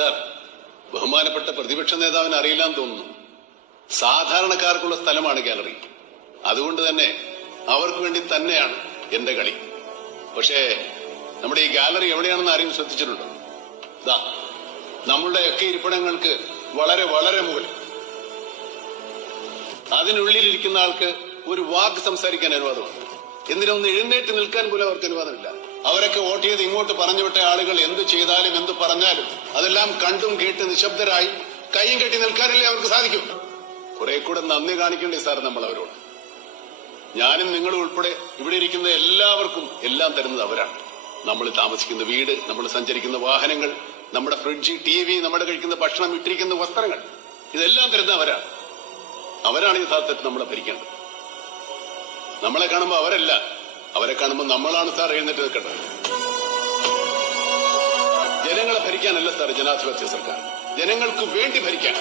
Sir, ബഹുമാനപ്പെട്ട പ്രതിപക്ഷ നേതാവിന് അറിയില്ലാന്ന് തോന്നുന്നു. സാധാരണക്കാർക്കുള്ള സ്ഥലമാണ് ഗാലറി. അതുകൊണ്ട് തന്നെ അവർക്ക് വേണ്ടി തന്നെയാണ് എന്റെ കളി. പക്ഷേ നമ്മുടെ ഈ ഗാലറി എവിടെയാണെന്ന് ആരെങ്കിലും ശ്രദ്ധിച്ചിട്ടുണ്ടോ? ദാ നമ്മളുടെയൊക്കെ ഇരിപ്പിടങ്ങൾക്ക് വളരെ വളരെ മുകളിൽ. അതിനുള്ളിലിരിക്കുന്ന ആൾക്ക് ഒരു വാക്ക് സംസാരിക്കാൻ അനുവാദമാണ്. എന്തിനൊന്ന് എഴുന്നേറ്റ് നിൽക്കാൻ പോലും അവർക്ക് അനുവാദമില്ല. അവരൊക്കെ വോട്ട് ചെയ്ത് ഇങ്ങോട്ട് പറഞ്ഞുവിട്ട ആളുകൾ എന്ത് ചെയ്താലും എന്ത് പറഞ്ഞാലും അതെല്ലാം കണ്ടും കേട്ട് നിശബ്ദരായി കൈയും കെട്ടി നിൽക്കാനല്ലേ അവർക്ക് സാധിക്കും. കുറെ കൂടെ നന്ദി കാണിക്കേണ്ടേ സാർ നമ്മൾ അവരോട്. ഞാനും നിങ്ങളും ഉൾപ്പെടെ ഇവിടെ ഇരിക്കുന്ന എല്ലാവർക്കും എല്ലാം തരുന്നത് അവരാണ്. നമ്മൾ താമസിക്കുന്ന വീട്, നമ്മൾ സഞ്ചരിക്കുന്ന വാഹനങ്ങൾ, നമ്മുടെ ഫ്രിഡ്ജ്, TV, നമ്മുടെ കഴിക്കുന്ന ഭക്ഷണം, ഇട്ടിരിക്കുന്ന വസ്ത്രങ്ങൾ, ഇതെല്ലാം തരുന്നത് അവരാണ്. അവരാണ് യഥാർത്ഥത്തിൽ നമ്മളെ ഭരിക്കേണ്ടത്. നമ്മളെ കാണുമ്പോൾ അവരല്ല, അവരെ കാണുമ്പോൾ നമ്മളാണ് സാർ എഴുന്നേറ്റ് നിൽക്കേണ്ടത്. ജനങ്ങളെ ഭരിക്കാനല്ല സാർ ജനാധിപത്യ സർക്കാർ, ജനങ്ങൾക്ക് വേണ്ടി ഭരിക്കാൻ.